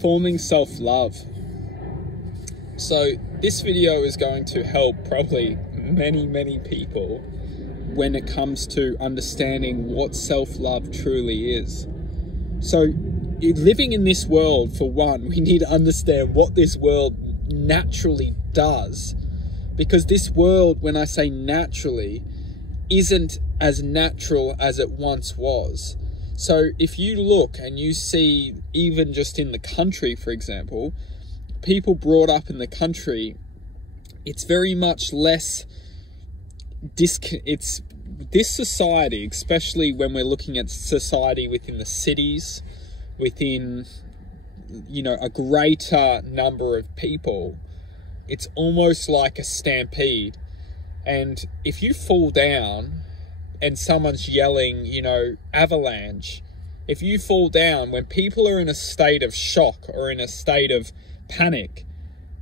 forming self-love. So this video is going to help probably many people when it comes to understanding what self-love truly is. So living in this world, for one, we need to understand what this world naturally does, because this world, when I say naturally, isn't as natural as it once was. So if you look and you see, even just in the country, for example, people brought up in the country, it's very much less it's this society, especially when we're looking at society within the cities, within, you know, a greater number of people, it's almost like a stampede. And if you fall down and someone's yelling, you know, avalanche, if you fall down, when people are in a state of shock or in a state of panic,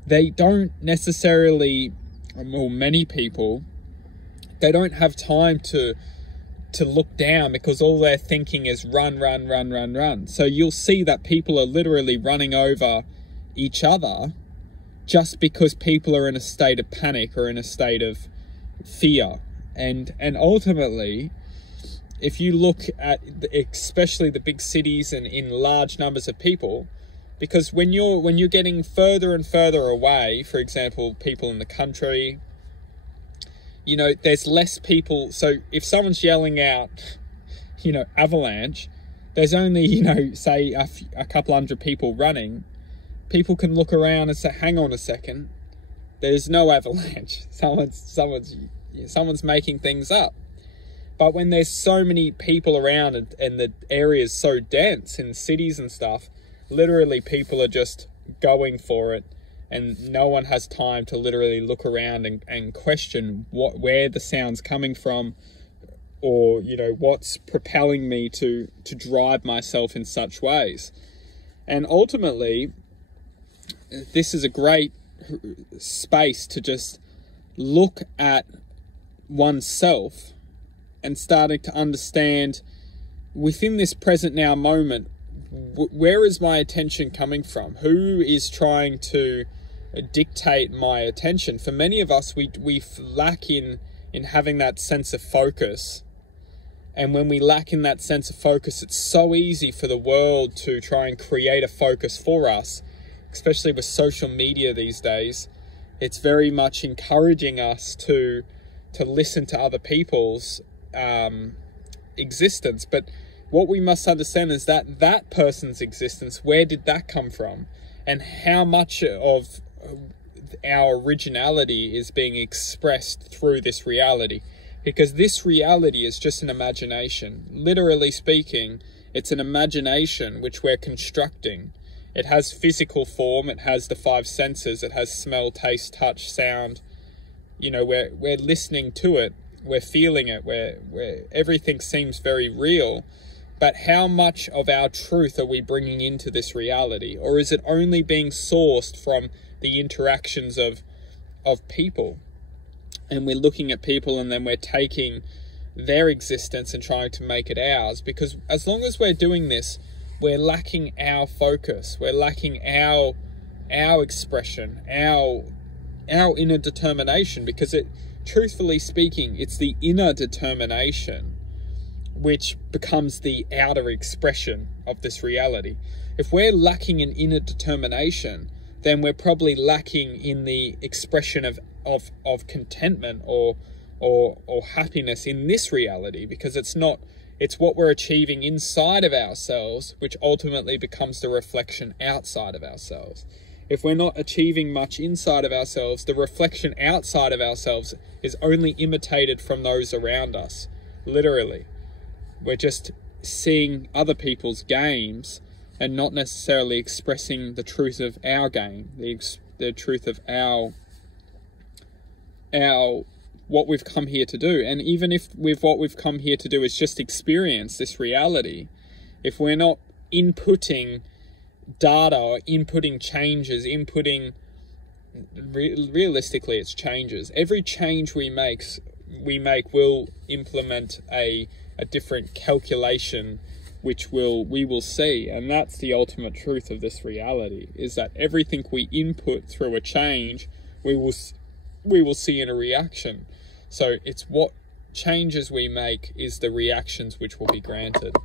they don't necessarily, well, many people, they don't have time to look down, because all they're thinking is run. So you'll see that people are literally running over each other just because people are in a state of panic or in a state of fear. And ultimately, if you look at especially the big cities and in large numbers of people, because when you're getting further and further away, for example, people in the country, you know, there's less people. So if someone's yelling out, you know, avalanche, there's only, you know, say a couple hundred people running. People can look around and say, hang on a second, there's no avalanche. Someone's making things up. But when there's so many people around and the area's so dense in cities and stuff, literally people are just going for it, and no one has time to literally look around and question where the sound's coming from, or, you know, what's propelling me to drive myself in such ways. And ultimately, this is a great space to just look at oneself and starting to understand within this present now moment, where is my attention coming from? Who is trying to dictate my attention? For many of us, we lack in having that sense of focus. And when we lack in that sense of focus, it's so easy for the world to try and create a focus for us, especially with social media these days. It's very much encouraging us to listen to other people's existence. But what we must understand is that person's existence, where did that come from? And how much of our originality is being expressed through this reality? Because this reality is just an imagination. Literally speaking, it's an imagination which we're constructing. It has physical form, it has the 5 senses, it has smell, taste, touch, sound. You know, we're listening to it, we're feeling it, where everything seems very real. But how much of our truth are we bringing into this reality? Or is it only being sourced from the interactions of people? And we're looking at people and then we're taking their existence and trying to make it ours. Because as long as we're doing this, we're lacking our focus. We're lacking our expression, our inner determination. Because truthfully speaking, it's the inner determination which becomes the outer expression of this reality. If we're lacking in inner determination, then we're probably lacking in the expression of contentment or happiness in this reality, because it's what we're achieving inside of ourselves, which ultimately becomes the reflection outside of ourselves. If we're not achieving much inside of ourselves, the reflection outside of ourselves is only imitated from those around us, literally. We're just seeing other people's games and not necessarily expressing the truth of our game, the truth of our what we've come here to do. And even if what we've come here to do is just experience this reality, if we're not inputting data or inputting changes, realistically it's changes. Every change we make will implement a different calculation which we will see. And that's the ultimate truth of this reality, is that everything we input through a change, we will see in a reaction. So it's what changes we make is the reactions which will be granted.